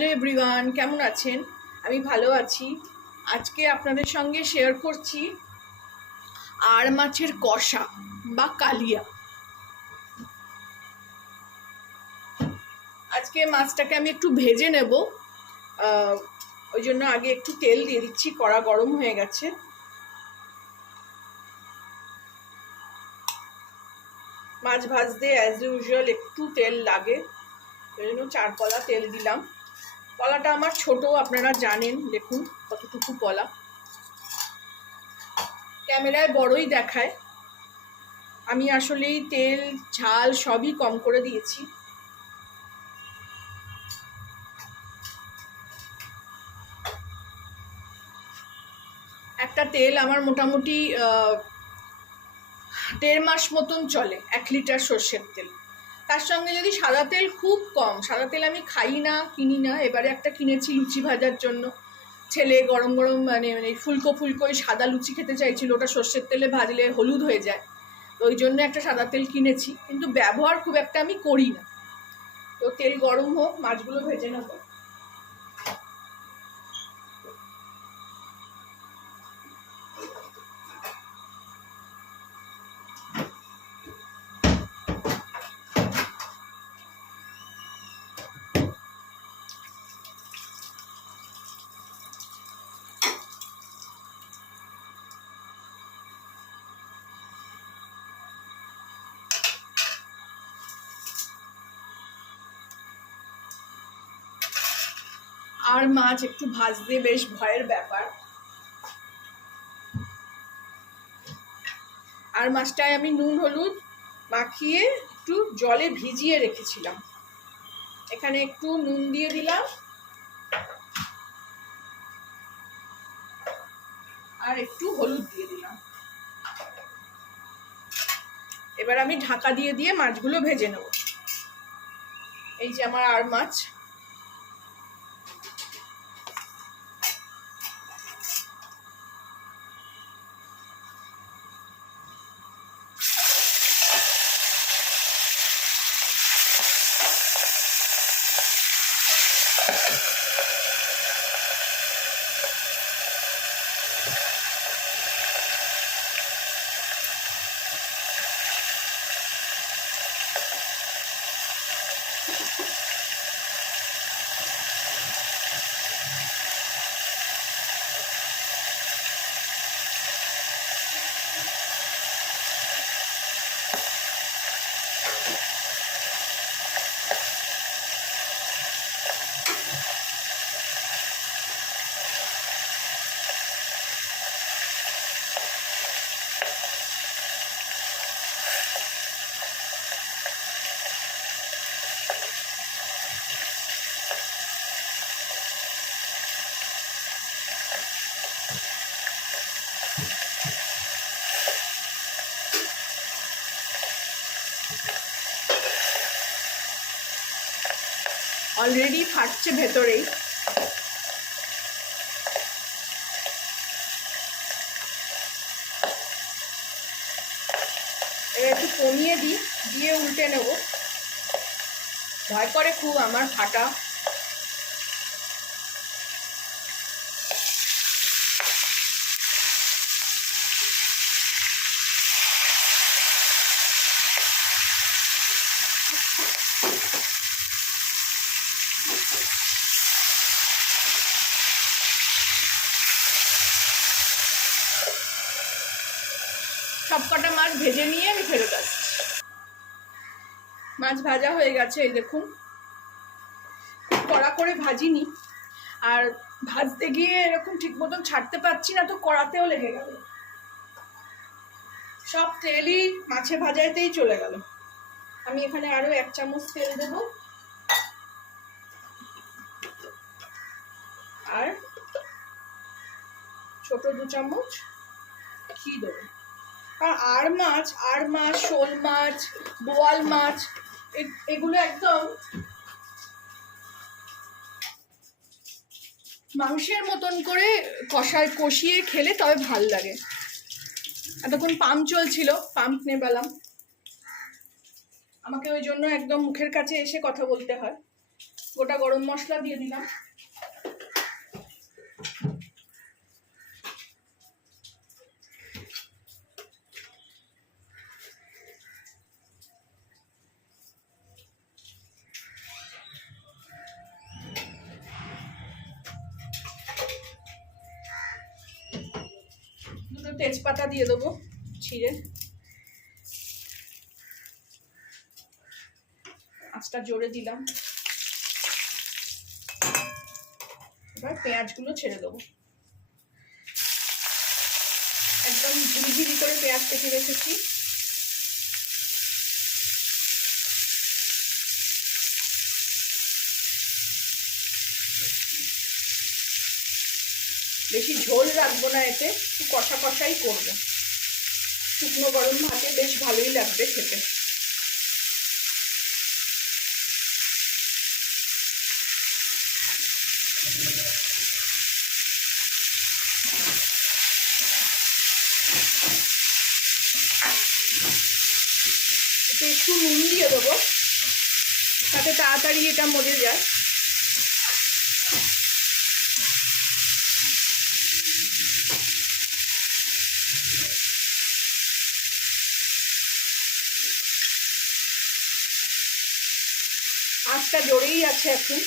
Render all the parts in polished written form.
Hello everyone, কেমন আছেন? আমি ভালো আছি। আজকে আপনাদের সঙ্গে শেয়ার করছি আড় মাছের কষা বা কালিয়া। আজকে মাছটাকে আমি একটু ভেজে নেব, ওই জন্য আগে একটু তেল দিয়ে দিচ্ছি। কড়া গরম হয়ে গেছে। মাছ ভাজতে অ্যাজ ইউজুয়াল একটু তেল লাগে, ওই জন্য 4 কলা তেল দিলাম। কলাটা আমার ছোট, আপনারা জানেন, দেখুন কতটুকু কলা। ক্যামেরায় বড়ই দেখায়, আমি আসলেই তেল ঝাল সবই কম করে দিয়েছি। একটা তেল আমার মোটামুটি 1.5 মাস মতন চলে, 1 লিটার সর্ষের তেল। তার সঙ্গে যদি সাদা তেল, খুব কম সাদা তেল আমি খাই না, কিনি না। এবারে একটা কিনেছি লুচি ভাজার জন্য। ছেলে গরম গরম মানে ফুলকো ফুলকো সাদা লুচি খেতে চাইছিল, ওটা সর্ষের তেলে ভাজলে হলুদ হয়ে যায়, তো ওই জন্য একটা সাদা তেল কিনেছি, কিন্তু ব্যবহার খুব একটা আমি করি না। তো তেল গরম হোক, মাছগুলো ভেজে নেবো। আর মাছ একটু ভাজতে বেশ ভয়ের ব্যাপার। আর মাছটায় আমি নুন হলুদ মাখিয়ে একটু জলে ভিজিয়ে রেখেছিলাম। এখানে একটু নুন দিয়ে দিলাম আর একটু হলুদ দিয়ে দিলাম। এবার আমি ঢাকা দিয়ে দিয়ে মাছগুলো ভেজে নেব। এই যে আমার আর মাছ, অলরেডি ফাটছে ভেতরেই। এবার একটু কমিয়ে দিই, দিয়ে উল্টে নেব। ভয় করে খুব আমার ফাটা। সবকটা মাছ ভেজে নিয়ে আমি ফেরত আসছি। মাছ ভাজা হয়ে গেছে, এই দেখুন। কড়া করে ভাজিনি, আর ভাজতে গিয়ে এরকম ঠিক মতন ছাড়তে পারছি না, তো কড়াতেও লেগে গেল। সব তেলই মাছে ভাজাইতেই চলে গেল। আমি এখানে আরো 1 চামচ তেল দেব, আর ছোট 2 চামচ ঘি দেবো। আর মাছ, শোল মাছ, বোয়াল মাছ, এগুলো একদম মাংসের মতন করে কষিয়ে খেলে তবে ভাল লাগে। এতক্ষণ পাম্প চলছিল, পাম্প নেবালাম। আমাকে ওই জন্য একদম মুখের কাছে এসে কথা বলতে হয়। গোটা গরম মশলা দিয়ে দিলাম। দুটো তেজপাতা দিয়ে দেবো ছিঁড়ে। আঁচটা জোরে দিলাম। এবার পেঁয়াজগুলো ছেড়ে দেবো। একদম ঝিরি ঝিরি করে পেঁয়াজ কেটে রেখেছি। বেশি ঝোল রাখবো না, এতে একটু কষা কষাই করবো। শুকনো গরম ভাতে বেশ ভালোই লাগবে খেতে। একটু নুন দিয়ে দেবো, তাতে তাড়াতাড়ি এটা মজে যায়। আঁচটা জোরেই আছে এখন।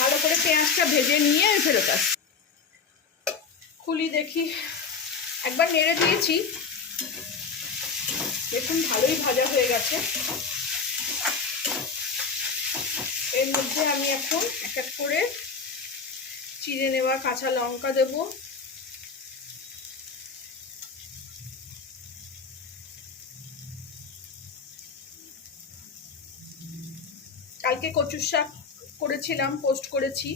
ভালো করে পেঁয়াজটা ভেজে নিয়ে ফেরত আসি। খুলি দেখি, একবার নেড়ে দিয়েছি, দেখুন ভালোই ভাজা হয়ে গেছে। এর মধ্যে আমি এখন এক এক করে চিড়ে নেওয়া কাঁচা লঙ্কা দেব, কালকে কচুর শাক করেছিলাম, পোস্ট করেছি।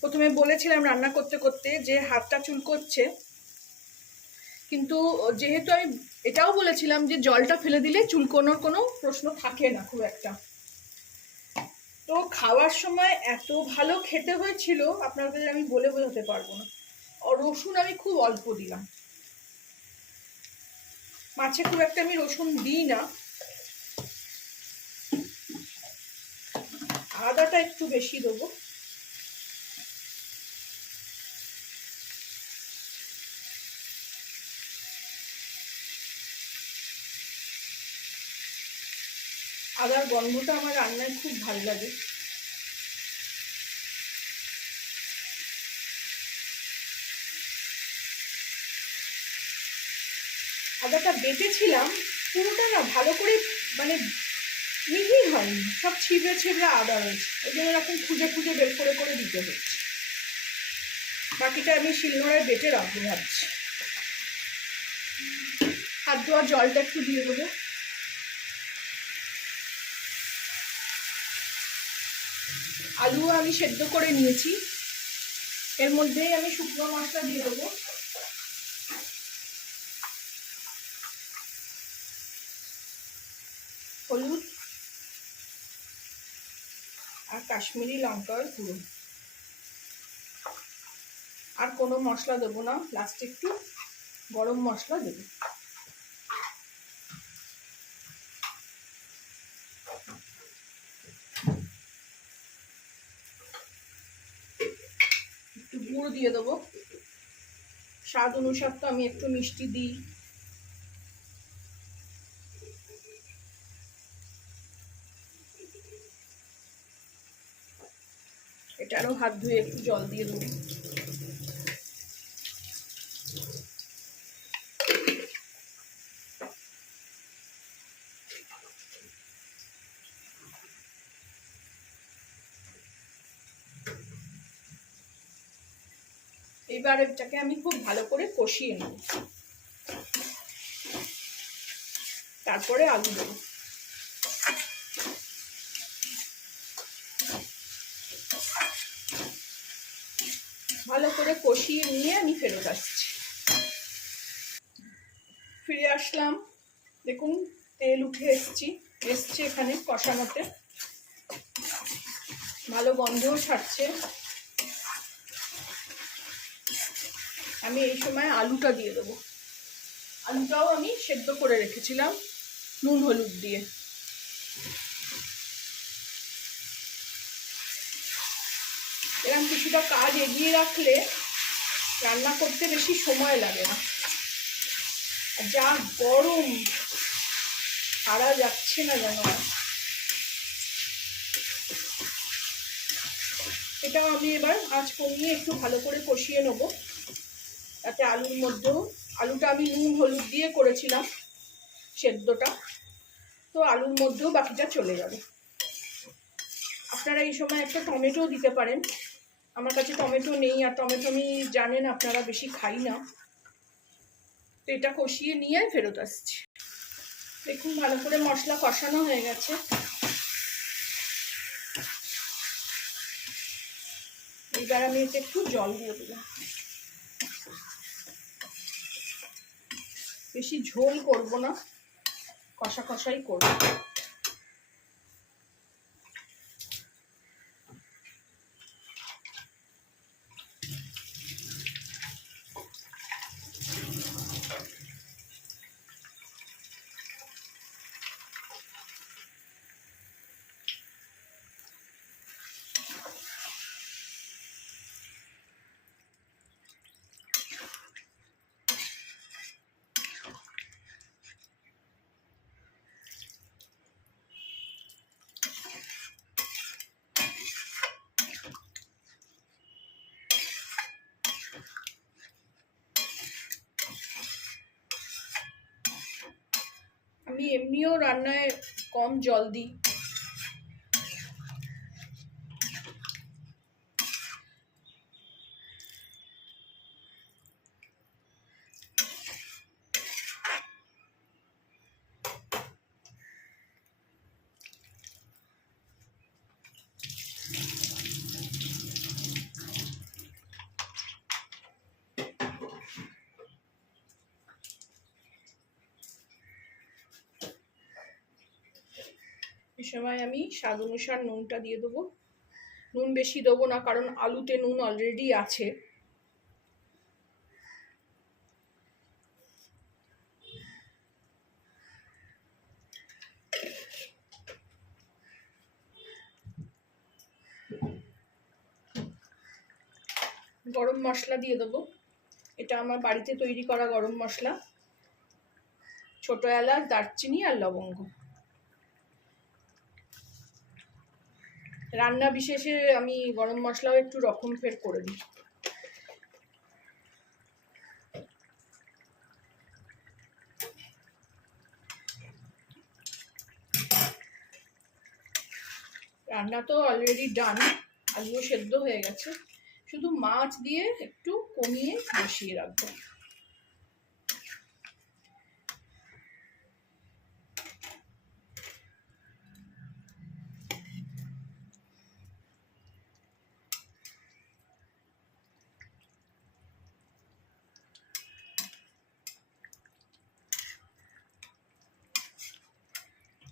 প্রথমে বলেছিলাম রান্না করতে করতে যে হাতটা চুলকোচ্ছে, কিন্তু যেহেতু আমি এটাও বলেছিলাম যে জলটা ফেলে দিলে চুলকোনোর কোনো প্রশ্ন থাকে না খুব একটা। তো খাওয়ার সময় এত ভালো খেতে হয়েছিল আপনাদের আমি বলে বোঝাতে পারবো না। আর রসুন আমি খুব অল্প দিলাম, মাছে খুব একটা আমি রসুন দিই না। আদাটা একটু বেশি দেবো। আদার গন্ধটা আমার রান্নায় খুব ভালো লাগে। আদাটা বেটেছিলাম, পুরোটা না ভালো করে মানে মিহি হয়নি, সব ছিবড়ে ছিবড়ে আদা রয়েছে, ওই জন্য এরকম খুঁজে খুঁজে বের করে করে দিতে হচ্ছে। বাকিটা আমি শিলনোড়ায় বেটে রাখবো ভাবছি। হাত ধোয়ার জলটা একটু দিয়ে দেবো। আলু আমি সেদ্ধ করে নিয়েছি, এর মধ্যেই আমি শুকনো মশলা দিয়ে দেবো। হলুদ আর কাশ্মীরি লঙ্কার গুঁড়ো, আর কোনো মশলা দেবো না। লাস্টে একটু গরম মশলা দেবো। একটু গুড় দিয়ে দেবো, স্বাদ অনুসার তো আমি একটু মিষ্টি দিই। এটারও হাত ধুয়ে একটু জল দিয়ে দেবো। এবার এটাকে আমি খুব ভালো করে কষিয়ে নেব, তারপরে আলু দেবো। ভালো করে কষিয়ে নিয়ে আমি ফেরত আসছি। ফিরে আসলাম, দেখুন তেল উঠে এসেছি। এসছে এখানে কষানোতে, ভালো গন্ধও ছাড়ছে। আমি এই সময় আলুটা দিয়ে দেবো। আলুটাও আমি সেদ্ধ করে রেখেছিলাম নুন হলুদ দিয়ে। এরকম কিছুটা কাজ এগিয়ে রাখলে রান্না করতে বেশি সময় লাগে না। যা গরম, সারা যাচ্ছে না যেন। এটাও আমি এবার আঁচ কমিয়ে একটু ভালো করে কষিয়ে নেবো, তাতে আলুর মধ্যেও, আলুটা আমি নুন হলুদ দিয়ে করেছিলাম সেদ্ধটা, তো আলুর মধ্যেও বাকিটা চলে যাবে। আপনারা এই সময় একটা টমেটো দিতে পারেন। আমার কাছে টমেটো নেই, আর টমেটো আমি জানেন আপনারা বেশি খাই না। তো এটা কষিয়ে নিয়ে ফেরত আসছি। দেখুন ভালো করে মশলা কষানো হয়ে গেছে। এবার আমি এতে একটু জল দিয়ে দিলাম। বেশি ঝোল করব না, কষা কষাই করব। আমি এমনিও রান্নায় কম জল দিই। এই সময় আমি স্বাদ অনুসার নুনটা দিয়ে দেবো। নুন বেশি দেবো না, কারণ আলুতে নুন অলরেডি আছে। গরম মশলা দিয়ে দেবো। এটা আমার বাড়িতে তৈরি করা গরম মশলা, ছোট এলাচ, দারচিনি আর লবঙ্গ। রান্না বিশেষে আমি গরম মশলাও একটু রকম ফের করে দিই। রান্না তো অলরেডি ডান, আলুও সেদ্ধ হয়ে গেছে, শুধু মাছ দিয়ে একটু কমিয়ে বসিয়ে রাখবো।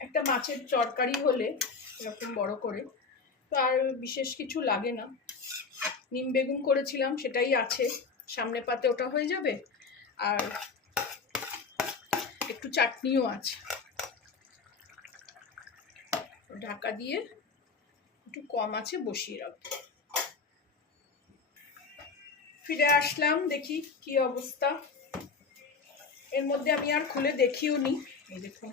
একটা মাছের তরকারি হলে এরকম বড় করে তো আর বিশেষ কিছু লাগে না। নিম বেগুন করেছিলাম, সেটাই আছে সামনে পাতে, ওটা হয়ে যাবে। আর একটু চাটনিও আছে, ঢাকা দিয়ে একটু কম আছে বসিয়ে রাখবো। ফিরে আসলাম, দেখি কি অবস্থা। এর মধ্যে আমি আর খুলে দেখিও নি। এই দেখুন,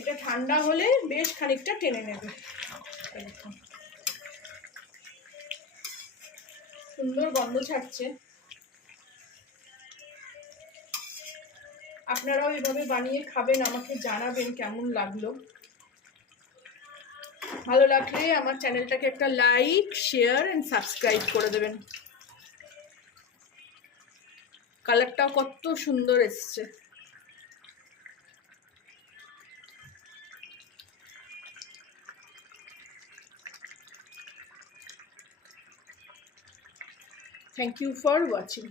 এটা ঠান্ডা হলে বেশ খানিকটা টেনে নেবে। দেখুন সুন্দর গন্ধ ছাড়ছে। আপনারাও এভাবে বানিয়ে খাবেন, আমাকে জানাবেন কেমন লাগলো। ভালো লাগলে আমার চ্যানেলটাকে একটা লাইক, শেয়ার এন্ড সাবস্ক্রাইব করে দেবেন। কালারটাও কত সুন্দর এসছে। Thank you for watching.